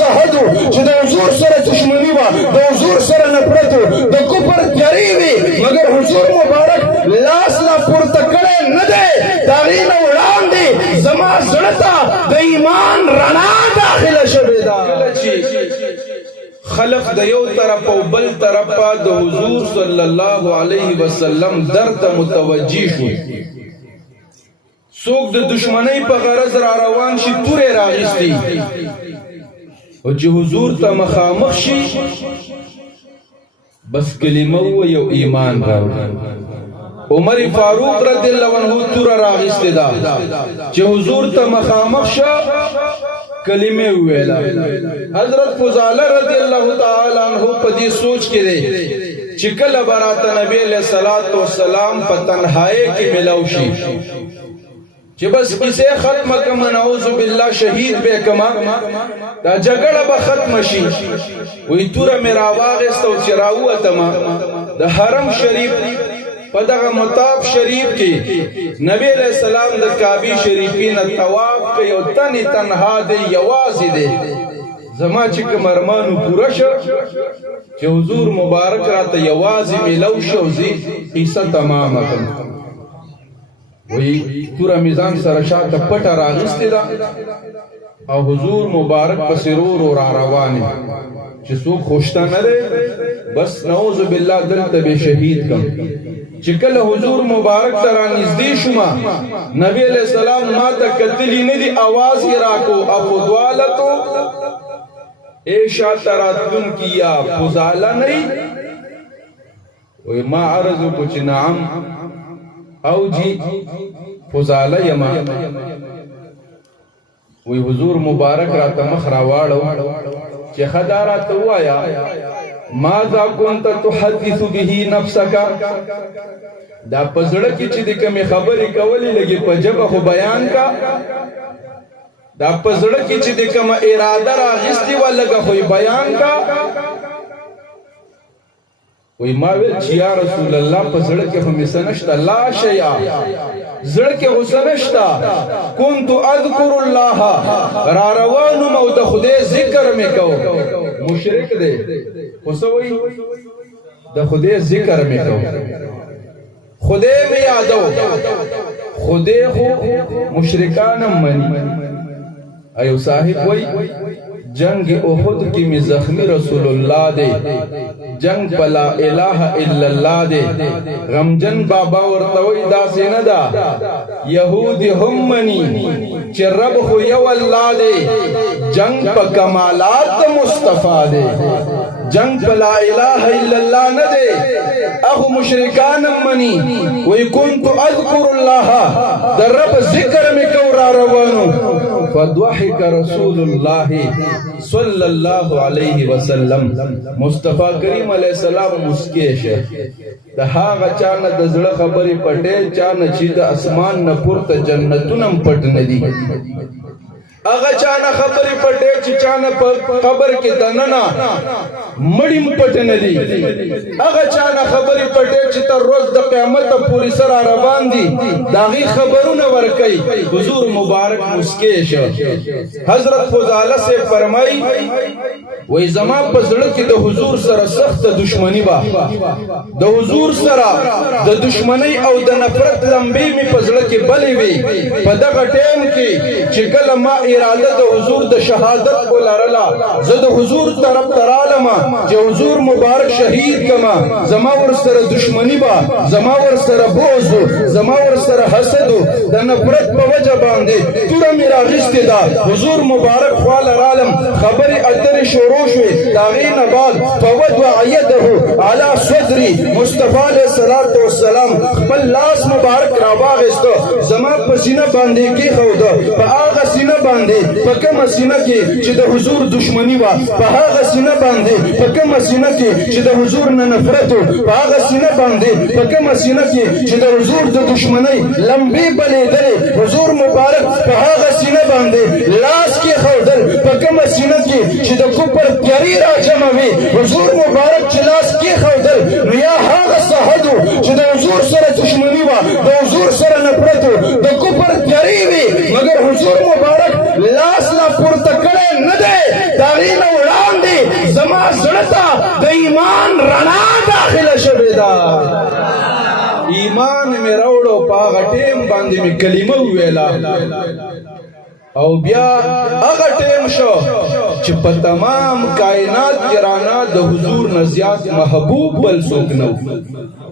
صحدو چې د حضور سره دشمنی وه د حضور سره نفرت د کفر تیارې وي مګر حضور مبارک لاس لا پورته کړی نه دی د هغې نه وړاندې زما زړه ته د ایمان رڼا داخله شوې ده خلق د یو طرف او بل طرف د حضور صلی الله علیه وسلم در ته متوجه شو څوک د دشمنی په غرض را روان شي تورې راغستې او چې حضور ته مخامخ شي بس کلمه یو ایمان راوړي عمر فاروق رضی الله عنه توره راغستې ده چې حضور ته مخامخ شه کلمه ویلا حضرت فضاله رضی الله تعالی عنہ په دې سوچ کې دی چې کله برات نبی علیہ الصلوۃ والسلام په تنهایی کې ملاو شي چې بس کیسه ختم کما نعوذ بالله شهید به کما دا جګړه به ختم شي وې توره میرا واغستو چې راوته د حرم شریف په دغه مطاف شریف کې نبی علیہ السلام د کعبه شریفین طواف کوي او تنها دی یوازې دی زما چې مرمانو پوره شو چې حضور مبارک راته یوازې ملو شو زی قصه تمامه وی توره میزان سره شاته پټه راغستې ده او حضور مبارک په سرور را روانه چې څوک خوشته نه دی بس نعوذ بالله دلته به شهید کم چې کله حضور مبارک ته رانږدې شوم نبی علیہ السلام ما ته کتلی نه دی आवाज یې راکو افضالتو اے شاته راتلونکي یا فضاله نه وی ما عرض کو چې نعم او جی فضاله یما وی حضور مبارک راته مخ راواړو چې خدارا ته وایا ماذا كنت تحدث به نفسك دا پزړه کې چې د کومې خبرې کولې لګي په جبه خو بیان کا دا پزړه کې چې د کومه اراده راغستې و لګه خو بیان کا وی ما ویل چې یا رسول الله پزړه کې خو مسنشت لا شیا زړه کې حسنشتا كنت اذكر الله را روانو مو د خدای ذکر مې کو مشرک دی وسوي د خدای ذکر مې کو خدای مې یادو خدای خو مشرکان منی ایو صاحب وای جنگ احد کی میں زخمی رسول اللہ دے جنگ پلا الہ الا اللہ دے غمجن بابا ورطوئی دا سیندا یہود ہم منی چی رب خو یو اللہ دے جنگ پا کمالات مصطفیٰ دے جنگ پلا الہ الا اللہ نہ دے اخو مشرکان منی وی کنتو اذکر اللہ در رب ذکر میں کورا روانو فضحك رسول الله صلی اللہ علیہ وسلم مصطفیٰ کریم علیہ السلام مسکیشه د هغه چانه د زړه خبرې پټې چانه چې د اسمان نه پورته جنتونم پټ نه دي هغه چانه خبرې پټې چې چانه په قبر کې دننه مړیم پټ نه دي هغه چانه خبرې پټې چې تر روز د قیامت پورې سره روان دي داغي خبرونه ورکي حضور مبارک مسکیشه حضرت فضاله سے فرمای وای زما په زړه کې د حضور سره سخت دشمنی وا د حضور سره د دشمنی او د نفرت لمبې می په زړه کې بلې وي په دغه ټیم کې چې کله ما اراده د حضور د شهادت ولرلا زه د حضور طرف ترالم چې حضور مبارک شهید کما زما ور سره دشمنی وا زما ور سره بغض زما ور سره حسد د نفرت په وجه باندې توره می راغستې ده حضور مبارک خپل عالم خبرې اترې شروع شوې داغې نه بعد فوضع يده على صدري مصطفی علیہ الصلوۃ والسلام خپل لاس مبارک را واغستو زما په سینه باندې کې خود په هغه سینه باندې په کومه سینه کې چې د حضور دشمنی وا په هغه سینه باندې په کومه سینه کې چې د حضور نه نفرت په هغه سینه باندې په کومه سینه کې چې د حضور د دشمنی لمبې بلېدلې حضور مبارک په هغه سینه باندې لاس کې خودل په کومه سینه کې چې د کوپر پیری را جمعوي حضور مبارک چې لاس کې خودل ریا هغه صحدو چې د حضور سره دشمنی وا د حضور سره نفرت د کوپر پیری وي مگر حضور مبارک لاس لا پورته کړي نه دی داغې نه وړاندې زما زړه ته د ایمان رڼا داخله شوې ده. ایمان مې راوړو په هغه ټیم باندې مې کلمه وویله او بیا هغه ټیم شو چې په تمام کائنات کې رانا د حضور نه زیات محبوب بل څوک نه و.